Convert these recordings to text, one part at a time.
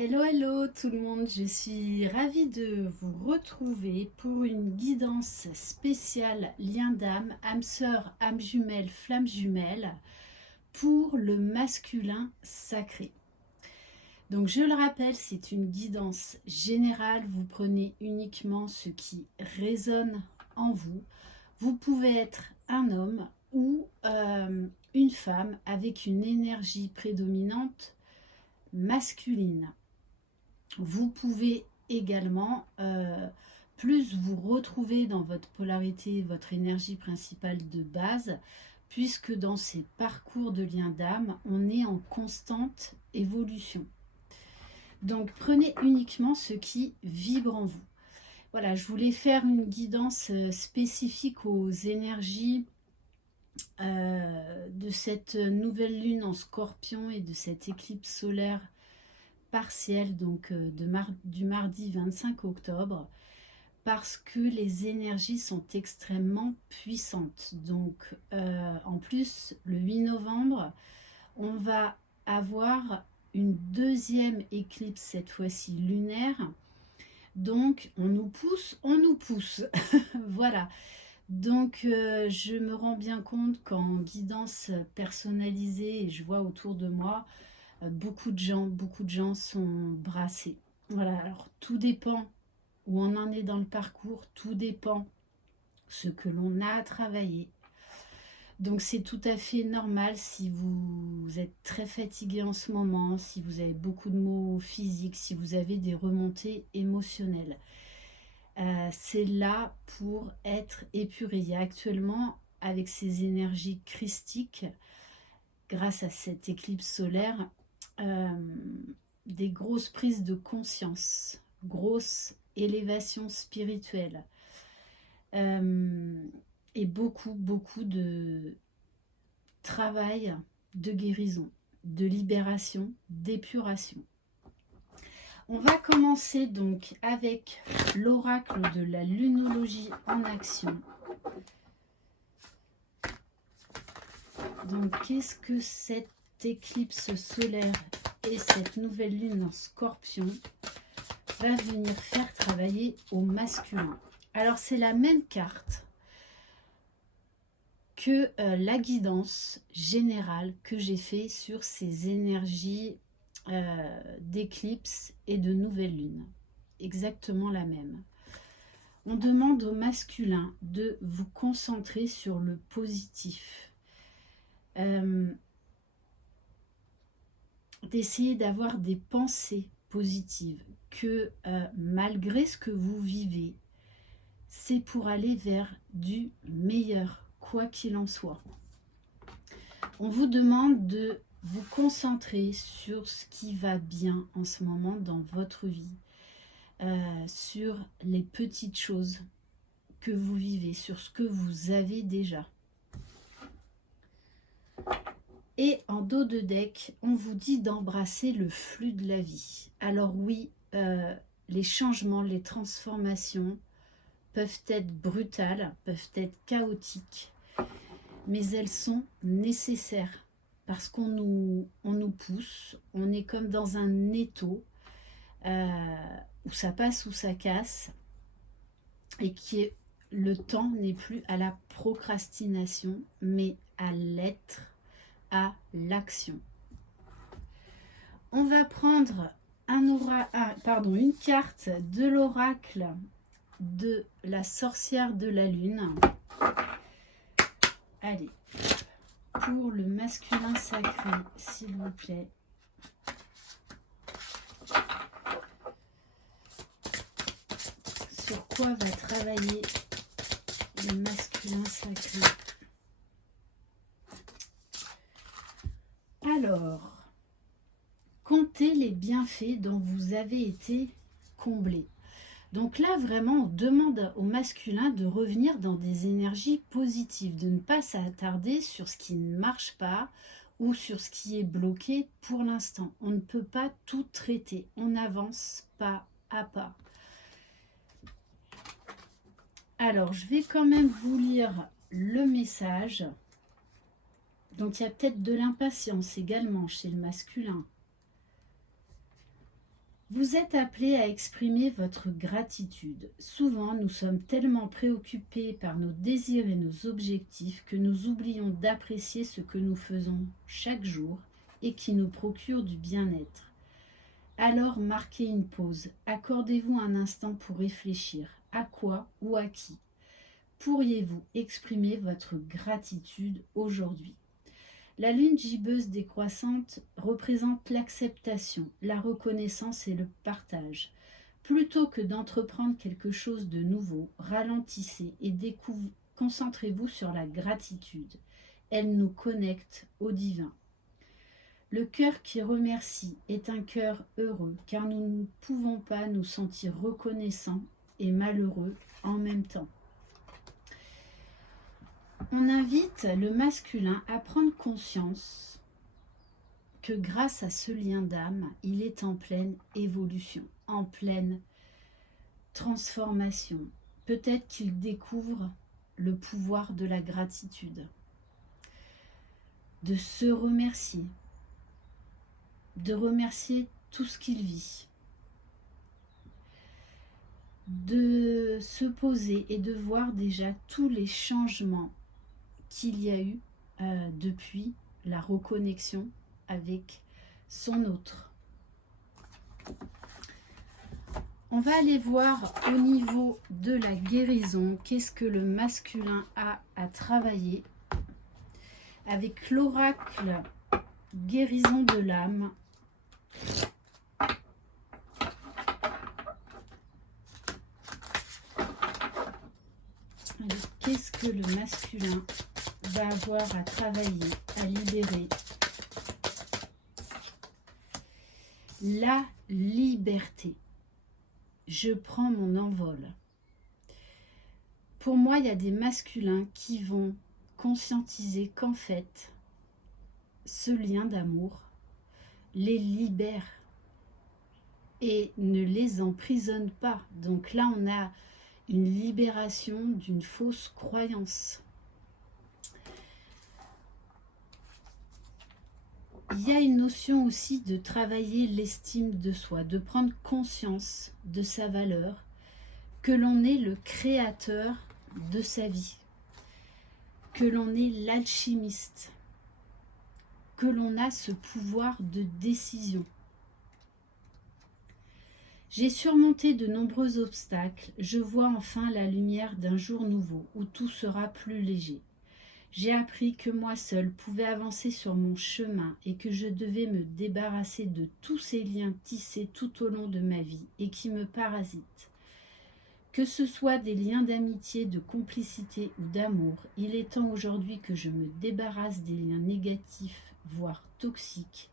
Hello, hello tout le monde, je suis ravie de vous retrouver pour une guidance spéciale lien d'âme, âme sœur, âme jumelle, flamme jumelle pour le masculin sacré. Donc je le rappelle, c'est une guidance générale, vous prenez uniquement ce qui résonne en vous. Vous pouvez être un homme ou une femme avec une énergie prédominante masculine. Vous pouvez également plus vous retrouver dans votre polarité, votre énergie principale de base, puisque dans ces parcours de lien d'âme, on est en constante évolution. Donc prenez uniquement ce qui vibre en vous. Voilà, je voulais faire une guidance spécifique aux énergies de cette nouvelle lune en Scorpion et de cette éclipse solaire partielle, donc du mardi 25 octobre, parce que les énergies sont extrêmement puissantes. Donc en plus, le 8 novembre, on va avoir une deuxième éclipse, cette fois-ci lunaire. Donc on nous pousse, on nous pousse. Voilà. Donc je me rends bien compte qu'en guidance personnalisée, et je vois autour de moi, beaucoup de gens sont brassés. Voilà, alors tout dépend où on en est dans le parcours, tout dépend ce que l'on a à travailler. Donc c'est tout à fait normal si vous êtes très fatigué en ce moment, si vous avez beaucoup de maux physiques, si vous avez des remontées émotionnelles. C'est là pour être épuré. Il y a actuellement, avec ces énergies christiques, grâce à cette éclipse solaire, des grosses prises de conscience, grosse élévation spirituelle, et beaucoup de travail de guérison, de libération, d'épuration. On va commencer donc avec l'oracle de la lunologie en action. Donc qu'est-ce que cette éclipse solaire et cette nouvelle lune en Scorpion va venir faire travailler au masculin? Alors c'est la même carte que la guidance générale que j'ai fait sur ces énergies d'éclipse et de nouvelle lune. Exactement la même. On demande au masculin de vous concentrer sur le positif. D'essayer d'avoir des pensées positives, que malgré ce que vous vivez, c'est pour aller vers du meilleur, quoi qu'il en soit. On vous demande de vous concentrer sur ce qui va bien en ce moment dans votre vie, sur les petites choses que vous vivez, sur ce que vous avez déjà. Et en dos de deck, on vous dit d'embrasser le flux de la vie. Alors oui, les changements, les transformations peuvent être brutales, peuvent être chaotiques, mais elles sont nécessaires parce qu'on nous pousse, on est comme dans un étau où ça passe, où ça casse, et le temps n'est plus à la procrastination, mais à l'être, à l'action. On va prendre une carte de l'oracle de la sorcière de la lune. Allez, pour le masculin sacré, s'il vous plaît. Sur quoi va travailler le masculin sacré? Alors, comptez les bienfaits dont vous avez été comblés. Donc là, vraiment, on demande au masculin de revenir dans des énergies positives, de ne pas s'attarder sur ce qui ne marche pas ou sur ce qui est bloqué pour l'instant. On ne peut pas tout traiter, on avance pas à pas. Alors, je vais quand même vous lire le message. Donc, il y a peut-être de l'impatience également chez le masculin. Vous êtes appelé à exprimer votre gratitude. Souvent, nous sommes tellement préoccupés par nos désirs et nos objectifs que nous oublions d'apprécier ce que nous faisons chaque jour et qui nous procure du bien-être. Alors, marquez une pause. Accordez-vous un instant pour réfléchir. À quoi ou à qui pourriez-vous exprimer votre gratitude aujourd'hui? La lune gibbeuse décroissante représente l'acceptation, la reconnaissance et le partage. Plutôt que d'entreprendre quelque chose de nouveau, ralentissez et concentrez-vous sur la gratitude. Elle nous connecte au divin. Le cœur qui remercie est un cœur heureux, car nous ne pouvons pas nous sentir reconnaissants et malheureux en même temps. On invite le masculin à prendre conscience que grâce à ce lien d'âme, il est en pleine évolution, en pleine transformation. Peut-être qu'il découvre le pouvoir de la gratitude, de se remercier, de remercier tout ce qu'il vit, de se poser et de voir déjà tous les changements qu'il y a eu depuis la reconnexion avec son autre. On va aller voir au niveau de la guérison, qu'est-ce que le masculin a à travailler avec l'oracle guérison de l'âme. Qu'est-ce que le masculin va avoir à travailler, à libérer? La liberté. Je prends mon envol. Pour moi, il y a des masculins qui vont conscientiser qu'en fait, ce lien d'amour les libère et ne les emprisonne pas. Donc là, on a une libération d'une fausse croyance. Il y a une notion aussi de travailler l'estime de soi, de prendre conscience de sa valeur, que l'on est le créateur de sa vie, que l'on est l'alchimiste, que l'on a ce pouvoir de décision. J'ai surmonté de nombreux obstacles, je vois enfin la lumière d'un jour nouveau où tout sera plus léger. J'ai appris que moi seule pouvais avancer sur mon chemin et que je devais me débarrasser de tous ces liens tissés tout au long de ma vie et qui me parasitent. Que ce soit des liens d'amitié, de complicité ou d'amour, il est temps aujourd'hui que je me débarrasse des liens négatifs, voire toxiques,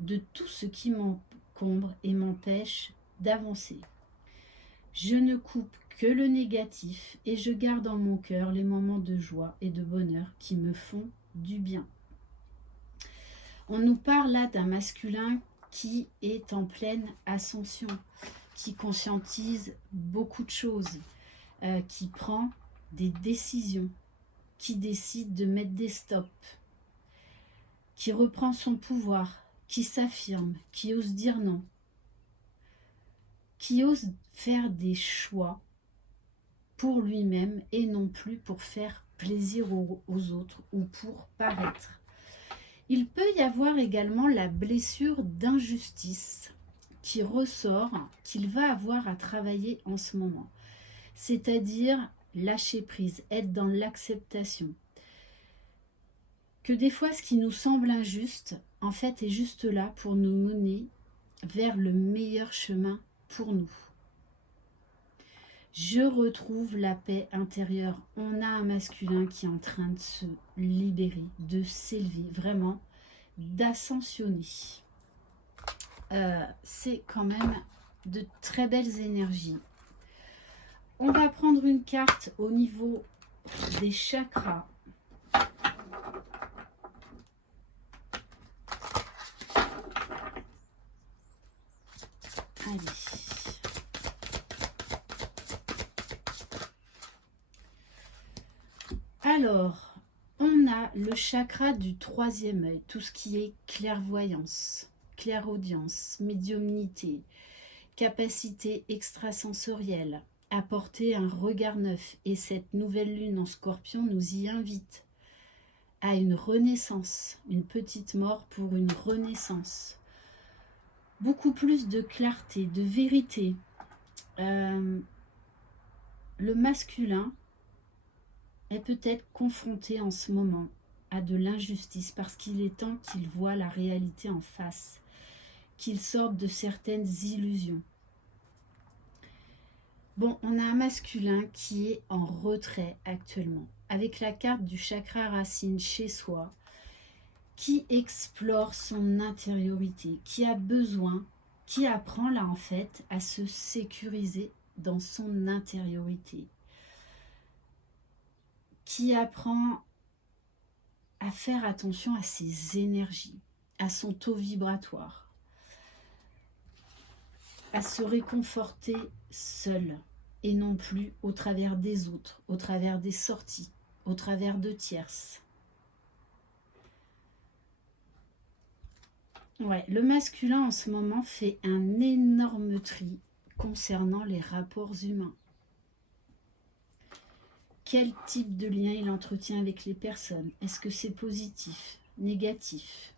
de tout ce qui m'encombre et m'empêche d'avancer. Je ne coupe que le négatif et je garde en mon cœur les moments de joie et de bonheur qui me font du bien. On nous parle là d'un masculin qui est en pleine ascension, qui conscientise beaucoup de choses, qui prend des décisions, qui décide de mettre des stops, qui reprend son pouvoir, qui s'affirme, qui ose dire non, qui ose faire des choix pour lui-même et non plus pour faire plaisir aux autres ou pour paraître. Il peut y avoir également la blessure d'injustice qui ressort, qu'il va avoir à travailler en ce moment. C'est-à-dire lâcher prise, être dans l'acceptation. Que des fois, ce qui nous semble injuste, en fait, est juste là pour nous mener vers le meilleur chemin pour nous. Je retrouve la paix intérieure. On a un masculin qui est en train de se libérer, de s'élever, vraiment, d'ascensionner. C'est quand même de très belles énergies. On va prendre une carte au niveau des chakras. Allez. Alors, on a le chakra du troisième œil, tout ce qui est clairvoyance, clairaudience, médiumnité. capacité extrasensorielle, apporter un regard neuf. Et cette nouvelle lune en Scorpion nous y invite à une renaissance, une petite mort pour une renaissance. Beaucoup plus de clarté, de vérité. Le masculin est peut-être confronté en ce moment à de l'injustice parce qu'il est temps qu'il voit la réalité en face, qu'il sorte de certaines illusions. Bon, on a un masculin qui est en retrait actuellement, avec la carte du chakra racine chez soi, qui explore son intériorité, qui a besoin, qui apprend là en fait à se sécuriser dans son intériorité, qui apprend à faire attention à ses énergies, à son taux vibratoire, à se réconforter seul et non plus au travers des autres, au travers des sorties, au travers de tierces. Ouais, le masculin en ce moment fait un énorme tri concernant les rapports humains. Quel type de lien il entretient avec les personnes? Est-ce que c'est positif, négatif?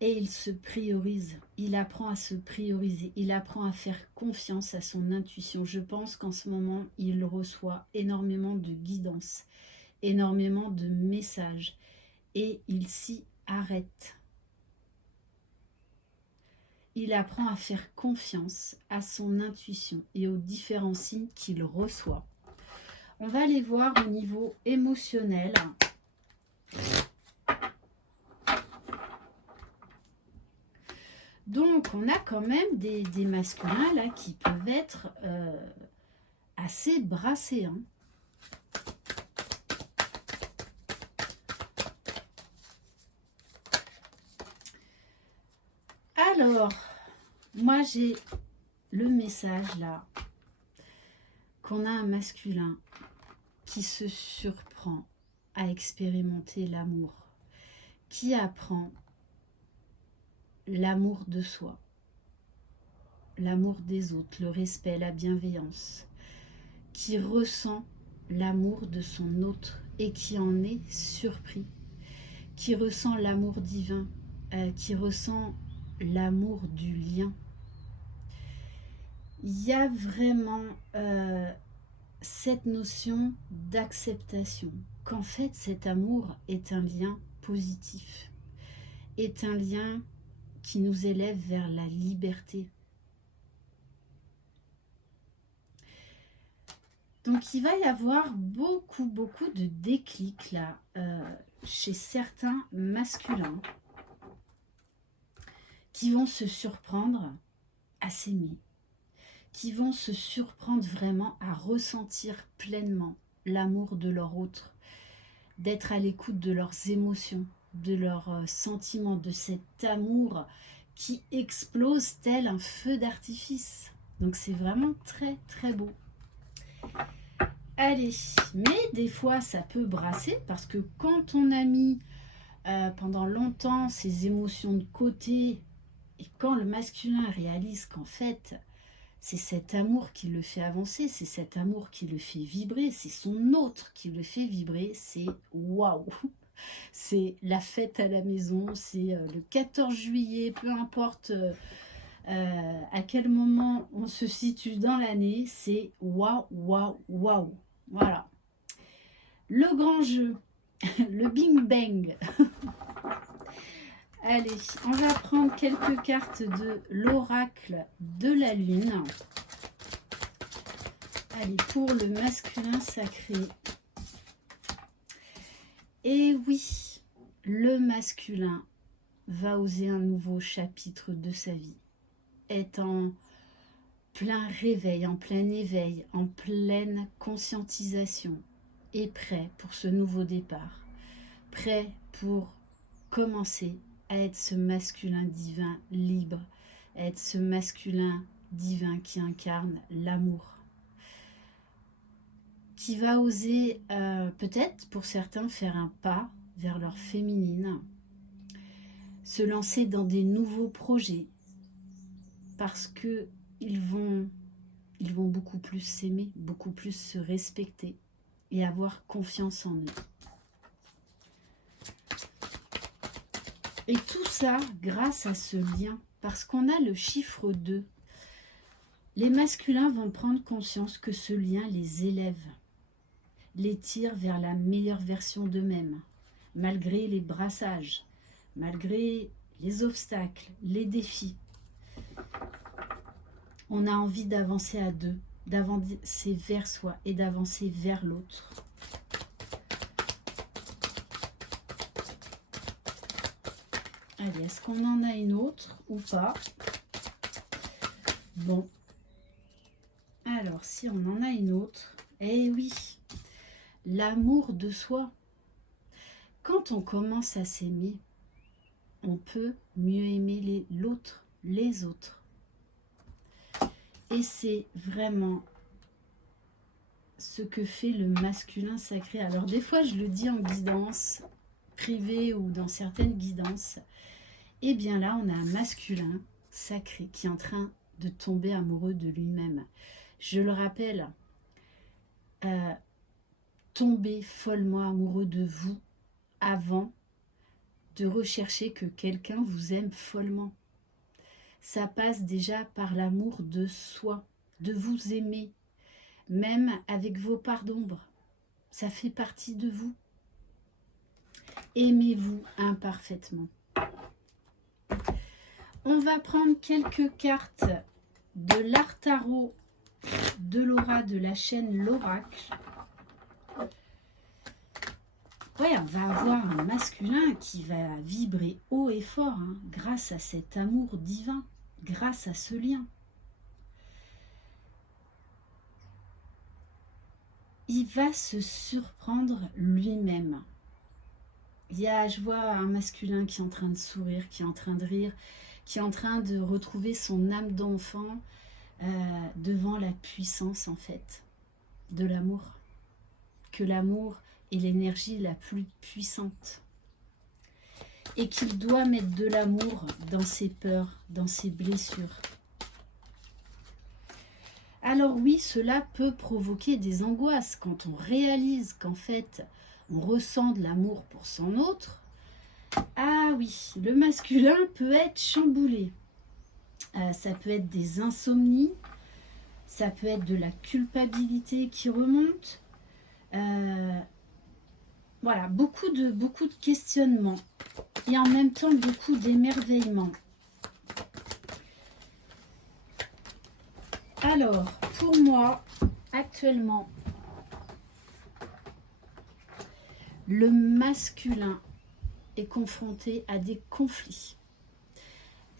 Et il se priorise, il apprend à se prioriser, il apprend à faire confiance à son intuition. Je pense qu'en ce moment, il reçoit énormément de guidance, énormément de messages, et il s'y arrête. Il apprend à faire confiance à son intuition et aux différents signes qu'il reçoit. On va aller voir au niveau émotionnel. Donc, on a quand même des masculins là qui peuvent être assez brassés. Hein. Alors, moi j'ai le message là qu'on a un masculin qui se surprend à expérimenter l'amour, qui apprend l'amour de soi, l'amour des autres, le respect, la bienveillance, qui ressent l'amour de son autre et qui en est surpris, qui ressent l'amour divin, qui ressent l'amour du lien. Il y a vraiment cette notion d'acceptation, qu'en fait cet amour est un lien positif, est un lien qui nous élève vers la liberté. Donc il va y avoir beaucoup de déclics là chez certains masculins qui vont se surprendre à s'aimer, qui vont se surprendre vraiment à ressentir pleinement l'amour de leur autre, d'être à l'écoute de leurs émotions, de leurs sentiments, de cet amour qui explose tel un feu d'artifice. Donc c'est vraiment très beau. Allez, mais des fois ça peut brasser parce que quand on a mis pendant longtemps ses émotions de côté et quand le masculin réalise qu'en fait c'est cet amour qui le fait avancer, c'est cet amour qui le fait vibrer, c'est son autre qui le fait vibrer, c'est waouh! C'est la fête à la maison, c'est le 14 juillet, peu importe à quel moment on se situe dans l'année, c'est waouh! Voilà. Le grand jeu, le Bing Bang. Allez, on va prendre quelques cartes de l'oracle de la lune. Allez, pour le masculin sacré. Et oui, le masculin va oser un nouveau chapitre de sa vie. Est en plein réveil, en plein éveil, en pleine conscientisation. Et prêt pour ce nouveau départ. Prêt pour commencer à être ce masculin divin libre, à être ce masculin divin qui incarne l'amour, qui va oser peut-être pour certains faire un pas vers leur féminine, se lancer dans des nouveaux projets parce que ils vont beaucoup plus s'aimer, beaucoup plus se respecter et avoir confiance en eux. Et tout ça grâce à ce lien, parce qu'on a le chiffre 2. Les masculins vont prendre conscience que ce lien les élève, les tire vers la meilleure version d'eux-mêmes, malgré les brassages, malgré les obstacles, les défis. On a envie d'avancer à deux, d'avancer vers soi et d'avancer vers l'autre. Allez, est-ce qu'on en a une autre ou pas? Bon. Alors, si on en a une autre, eh oui, l'amour de soi. Quand on commence à s'aimer, on peut mieux aimer l'autre, les autres. Et c'est vraiment ce que fait le masculin sacré. Alors, des fois, je le dis en guidance privée ou dans certaines guidances. Et bien là, on a un masculin sacré qui est en train de tomber amoureux de lui-même. Je le rappelle, tombez follement amoureux de vous avant de rechercher que quelqu'un vous aime follement. Ça passe déjà par l'amour de soi, de vous aimer, même avec vos parts d'ombre. Ça fait partie de vous. Aimez-vous imparfaitement. On va prendre quelques cartes de l'art tarot de Laura de la chaîne L'Oracle. Ouais, on va avoir un masculin qui va vibrer haut et fort grâce à cet amour divin, grâce à ce lien. Il va se surprendre lui-même. Je vois un masculin qui est en train de sourire, qui est en train de rire, qui est en train de retrouver son âme d'enfant devant la puissance en fait de l'amour. Que l'amour est l'énergie la plus puissante. Et qu'il doit mettre de l'amour dans ses peurs, dans ses blessures. Alors oui, cela peut provoquer des angoisses quand on réalise qu'en fait, on ressent de l'amour pour son autre. Ah oui, le masculin peut être chamboulé. Ça peut être des insomnies, ça peut être de la culpabilité qui remonte. Voilà, beaucoup de questionnements et en même temps beaucoup d'émerveillement. Alors, pour moi, actuellement, le masculin est confronté à des conflits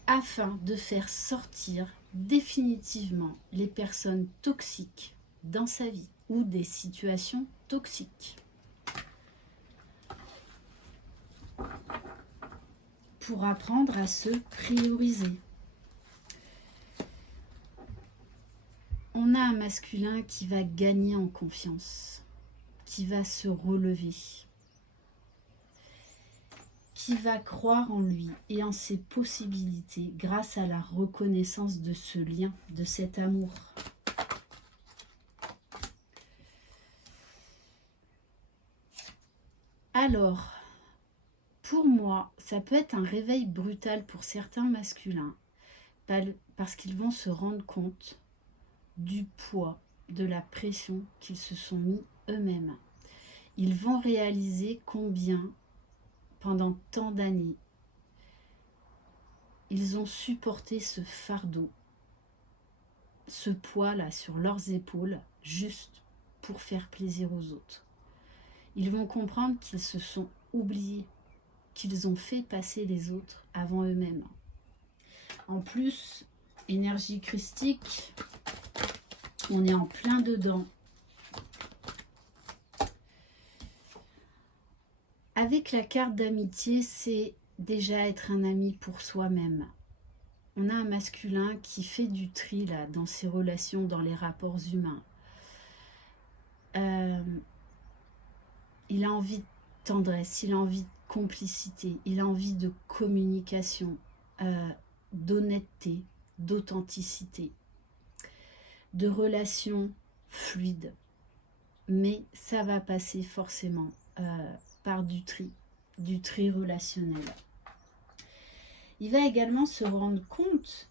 afin de faire sortir définitivement les personnes toxiques dans sa vie ou des situations toxiques. Pour apprendre à se prioriser. On a un masculin qui va gagner en confiance, qui va se relever, qui va croire en lui et en ses possibilités grâce à la reconnaissance de ce lien, de cet amour. Alors, pour moi, ça peut être un réveil brutal pour certains masculins parce qu'ils vont se rendre compte du poids, de la pression qu'ils se sont mis eux-mêmes. Ils vont réaliser combien, pendant tant d'années, ils ont supporté ce fardeau, ce poids-là sur leurs épaules, juste pour faire plaisir aux autres. Ils vont comprendre qu'ils se sont oubliés, qu'ils ont fait passer les autres avant eux-mêmes. En plus, énergie christique, on est en plein dedans. Avec la carte d'amitié, c'est déjà être un ami pour soi-même. On a un masculin qui fait du tri là, dans ses relations, dans les rapports humains. Il a envie de tendresse, il a envie de complicité, il a envie de communication, d'honnêteté, d'authenticité, de relations fluides. Mais ça va passer forcément par du tri relationnel. Il va également se rendre compte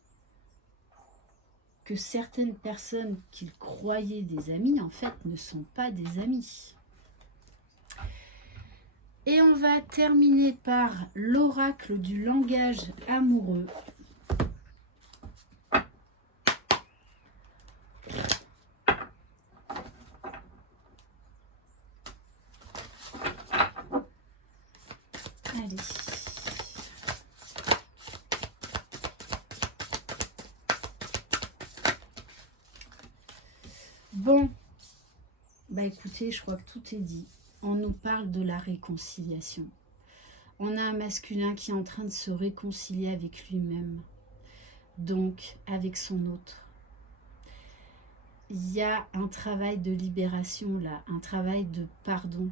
que certaines personnes qu'il croyait des amis, en fait, ne sont pas des amis. Et on va terminer par l'oracle du langage amoureux. Allez. Bon, bah écoutez, je crois que tout est dit. On nous parle de la réconciliation. On a un masculin qui est en train de se réconcilier avec lui-même, donc avec son autre. Il y a un travail de libération là, un travail de pardon,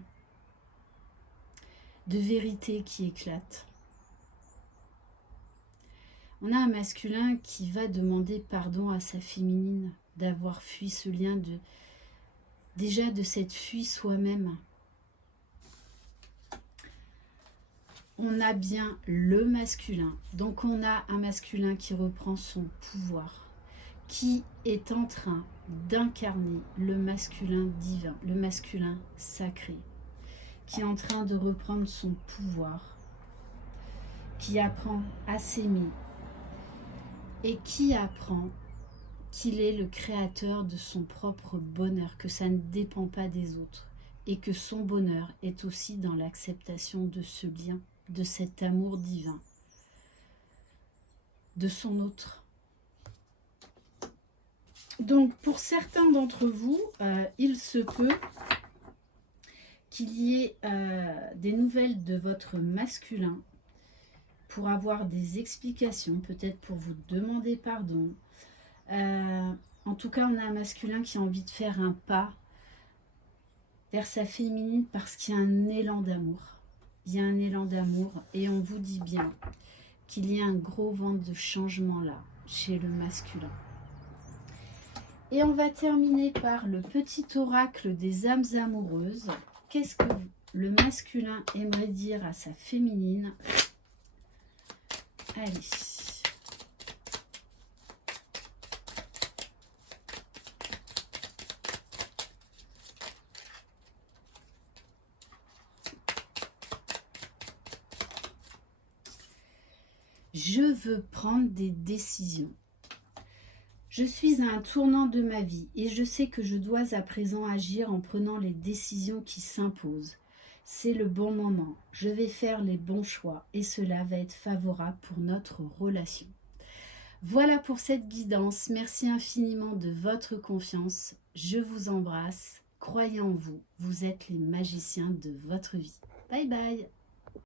de vérité qui éclate. On a un masculin qui va demander pardon à sa féminine d'avoir fui ce lien, déjà de s'être fui soi-même. On a bien le masculin, donc on a un masculin qui reprend son pouvoir, qui est en train d'incarner le masculin divin, le masculin sacré, qui est en train de reprendre son pouvoir, qui apprend à s'aimer et qui apprend qu'il est le créateur de son propre bonheur, que ça ne dépend pas des autres et que son bonheur est aussi dans l'acceptation de ce lien, de cet amour divin, de son autre. Donc pour certains d'entre vous, il se peut qu'il y ait des nouvelles de votre masculin pour avoir des explications, peut-être pour vous demander pardon. En tout cas, on a un masculin qui a envie de faire un pas vers sa féminine parce qu'il y a un élan d'amour. Il y a un élan d'amour et on vous dit bien qu'il y a un gros vent de changement là, chez le masculin. Et on va terminer par le petit oracle des âmes amoureuses. Qu'est-ce que le masculin aimerait dire à sa féminine? Allez. Je veux prendre des décisions. Je suis à un tournant de ma vie et je sais que je dois à présent agir en prenant les décisions qui s'imposent. C'est le bon moment. Je vais faire les bons choix et cela va être favorable pour notre relation. Voilà pour cette guidance. Merci infiniment de votre confiance. Je vous embrasse. Croyez en vous. Vous êtes les magiciens de votre vie. Bye bye.